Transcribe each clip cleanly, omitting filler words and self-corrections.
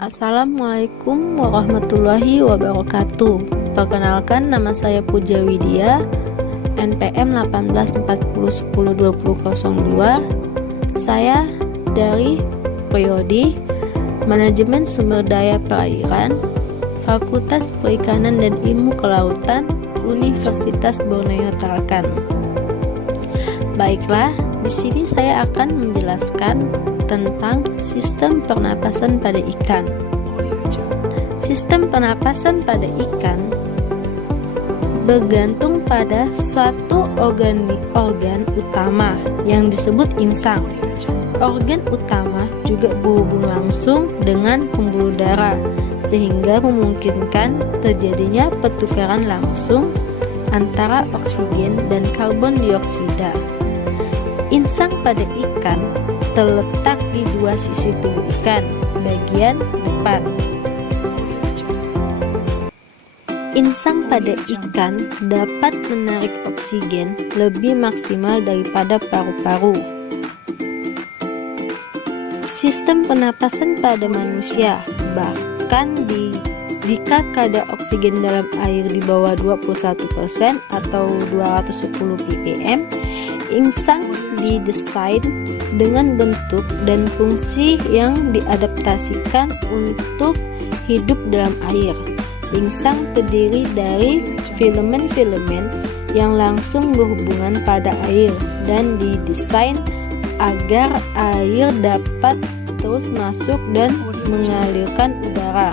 Assalamualaikum warahmatullahi wabarakatuh. Perkenalkan, nama saya Puja Widya, NPM 1840102002. Saya dari Prodi Manajemen Sumber Daya Perairan, Fakultas Perikanan dan Ilmu Kelautan, Universitas Borneo Tarakan. Baiklah, di sini saya akan menjelaskan tentang sistem pernapasan pada ikan. Sistem pernapasan pada ikan bergantung pada suatu organ utama yang disebut insang. Organ utama juga berhubung langsung dengan pembuluh darah, sehingga memungkinkan terjadinya pertukaran langsung antara oksigen dan karbon dioksida. Insang pada ikan terletak di dua sisi tubuh ikan, bagian depan. Insang pada ikan dapat menarik oksigen lebih maksimal daripada paru-paru. Sistem pernapasan pada manusia, bahkan jika kadar oksigen dalam air di bawah 21% atau 210 ppm, insang didesain dengan bentuk dan fungsi yang diadaptasikan untuk hidup dalam air. Insang terdiri dari filamen-filamen yang langsung berhubungan pada air dan didesain agar air dapat terus masuk dan mengalirkan udara.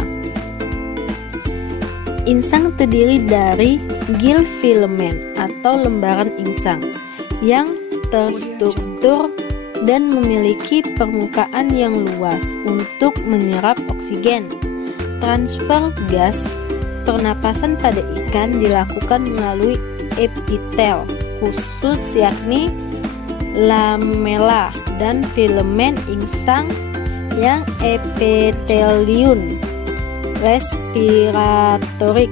Insang terdiri dari gil filamen atau lembaran insang yang terstruktur dan memiliki permukaan yang luas untuk menyerap oksigen. Transfer gas pernapasan pada ikan dilakukan melalui epitel khusus, yakni lamela, dan filamen insang yang epitelium respiratorik.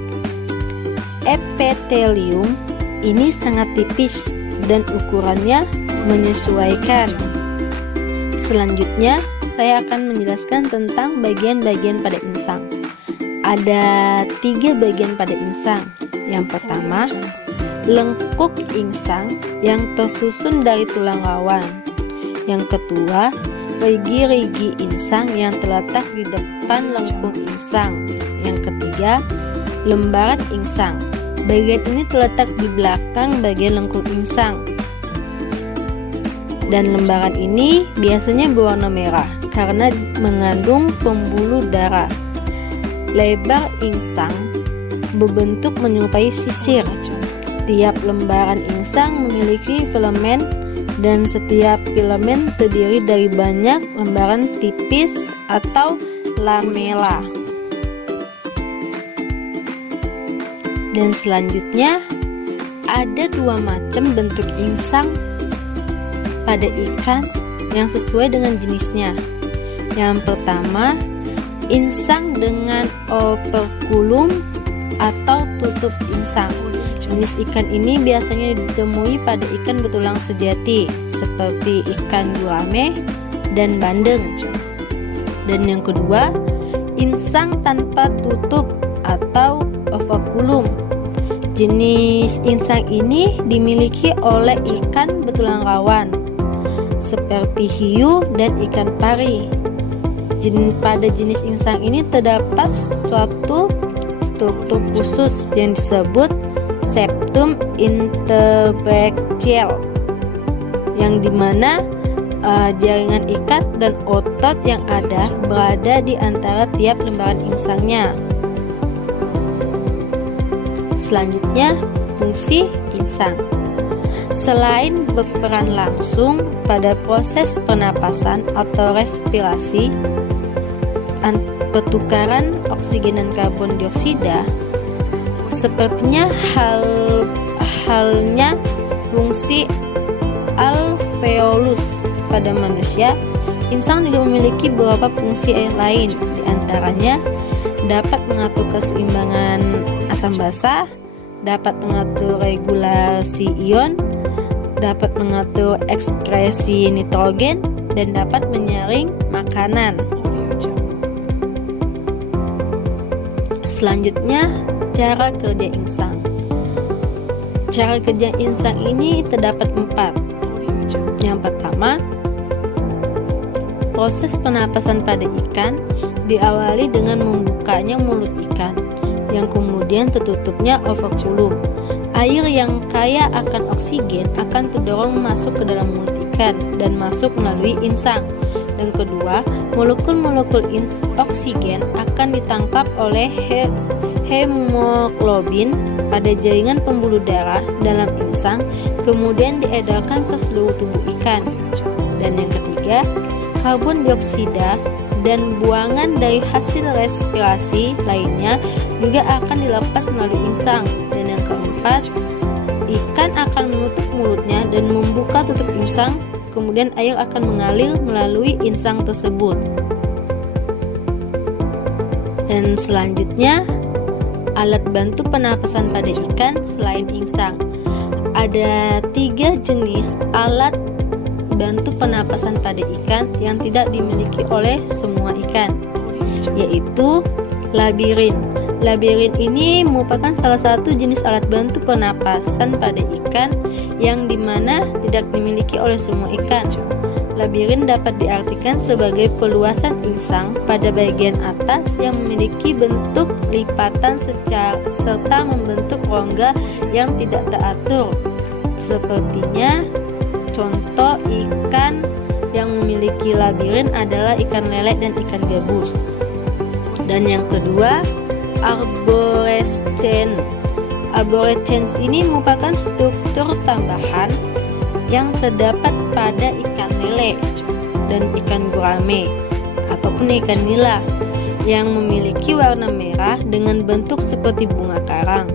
Epitelium ini sangat tipis dan ukurannya menyesuaikan. Selanjutnya, saya akan menjelaskan tentang bagian-bagian pada insang. Ada 3 bagian pada insang. Yang pertama, lengkuk insang yang tersusun dari tulang rawan. Yang kedua, rigi-rigi insang yang terletak di depan lengkung insang. Yang ketiga, lembaran insang. Bagian ini terletak di belakang bagian lengkung insang. Dan lembaran ini biasanya berwarna merah karena mengandung pembuluh darah. Lebar insang berbentuk menyerupai sisir. Tiap lembaran insang memiliki filamen dan setiap filamen terdiri dari banyak lembaran tipis atau lamela. Dan selanjutnya, ada 2 macam bentuk insang pada ikan yang sesuai dengan jenisnya. Yang pertama, insang dengan operculum atau tutup insang. Jenis ikan ini biasanya ditemui pada ikan betulang sejati seperti ikan gurame dan bandeng. Dan yang kedua, insang tanpa tutup atau operculum. Jenis insang ini dimiliki oleh ikan betulang rawan seperti hiu dan ikan pari. Pada jenis insang ini terdapat suatu struktur khusus yang disebut septum interbranchial, yang dimana jaringan ikat dan otot yang ada berada di antara tiap lembaran insangnya. Selanjutnya, fungsi insang. Selain berperan langsung pada proses pernapasan atau respirasi, pertukaran oksigen dan karbon dioksida, sepertinya halnya fungsi alveolus pada manusia, insang juga memiliki beberapa fungsi lain. Di antaranya dapat mengatur keseimbangan asam basa, dapat mengatur regulasi ion, dapat mengatur ekskresi nitrogen, dan dapat menyaring makanan. Selanjutnya, cara kerja insang. Cara kerja insang ini terdapat 4. Yang pertama, proses pernapasan pada ikan diawali dengan membukanya mulut ikan, yang kemudian tertutupnya overkulum. Air yang kaya akan oksigen akan terdorong masuk ke dalam mulut ikan dan masuk melalui insang. Dan kedua, molekul-molekul oksigen akan ditangkap oleh hemoglobin pada jaringan pembuluh darah dalam insang, kemudian diedarkan ke seluruh tubuh ikan. Dan yang ketiga, karbon dioksida dan buangan dari hasil respirasi lainnya juga akan dilepas melalui insang. Dan yang keempat, ikan akan menutup mulutnya dan membuka tutup insang, kemudian air akan mengalir melalui insang tersebut. Dan selanjutnya, alat bantu pernapasan pada ikan selain insang. Ada 3 jenis alat bantu pernapasan pada ikan yang tidak dimiliki oleh semua ikan, yaitu labirin. Labirin ini merupakan salah satu jenis alat bantu pernapasan pada ikan yang dimana tidak dimiliki oleh semua ikan. Labirin dapat diartikan sebagai peluasan insang pada bagian atas yang memiliki bentuk lipatan serta membentuk rongga yang tidak teratur. Sepertinya contoh ikan yang memiliki labirin adalah ikan lele dan ikan gabus. Dan yang kedua, arborescens. Arborescens ini merupakan struktur tambahan yang terdapat pada ikan lele dan ikan gurame ataupun ikan nila yang memiliki warna merah dengan bentuk seperti bunga karang.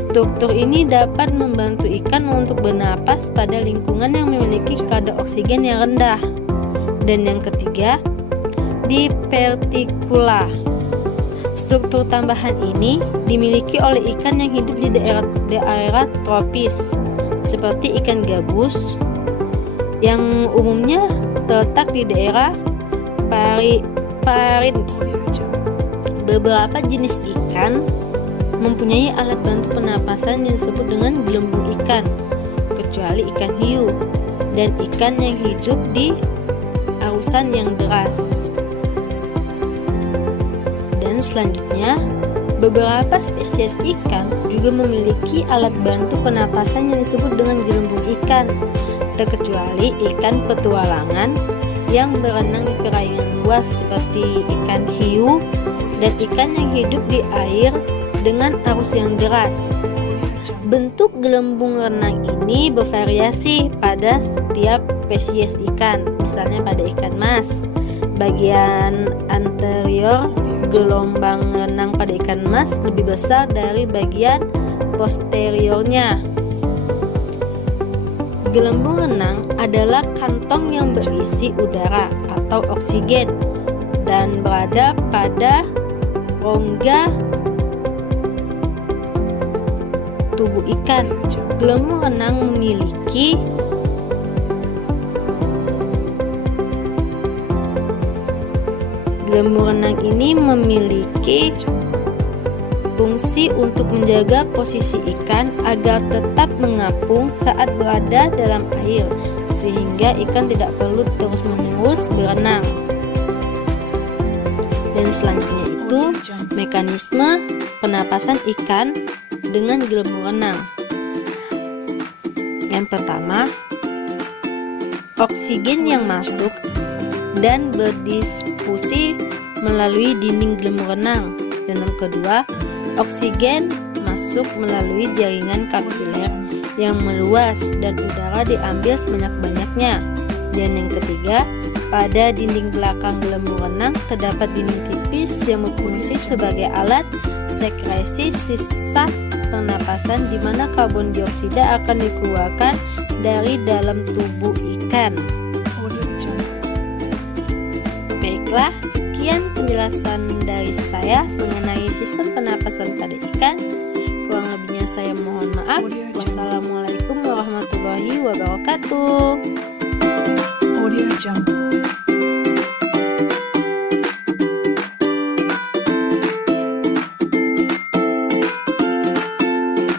Struktur ini dapat membantu ikan untuk bernapas pada lingkungan yang memiliki kadar oksigen yang rendah. Dan yang ketiga, diverticula. Struktur tambahan ini dimiliki oleh ikan yang hidup di daerah tropis, seperti ikan gabus yang umumnya terletak di daerah Parins. Beberapa jenis ikan mempunyai alat bantu pernapasan yang disebut dengan gelembung ikan, kecuali ikan hiu dan ikan yang hidup di arussan yang deras. Dan selanjutnya, beberapa spesies ikan juga memiliki alat bantu pernapasan yang disebut dengan gelembung ikan, terkecuali ikan petualangan yang berenang di perairan luas seperti ikan hiu dan ikan yang hidup di air dengan arus yang deras. Bentuk gelembung renang ini bervariasi pada setiap spesies ikan. Misalnya pada ikan mas, bagian anterior gelombang renang pada ikan mas lebih besar dari bagian posteriornya. Gelembung renang adalah kantong yang berisi udara atau oksigen dan berada pada rongga tubuh ikan. Gelembung renang memiliki fungsi untuk menjaga posisi ikan agar tetap mengapung saat berada dalam air, sehingga ikan tidak perlu terus-menerus berenang. Dan selanjutnya itu mekanisme pernapasan ikan dengan gelembung renang. Yang pertama, oksigen yang masuk dan berdiskusi melalui dinding gelembung renang. Dan yang kedua, oksigen masuk melalui jaringan kapiler yang meluas dan udara diambil sebanyak-banyaknya. Dan yang ketiga, pada dinding belakang gelembung renang terdapat dinding tipis yang berfungsi sebagai alat sekresi sisa pernapasan di mana karbon dioksida akan dikeluarkan dari dalam tubuh ikan. Baiklah, sekian penjelasan dari saya mengenai sistem pernapasan pada ikan. Kurang lebihnya saya mohon maaf. Wassalamualaikum warahmatullahi wabarakatuh. Audio Jungle.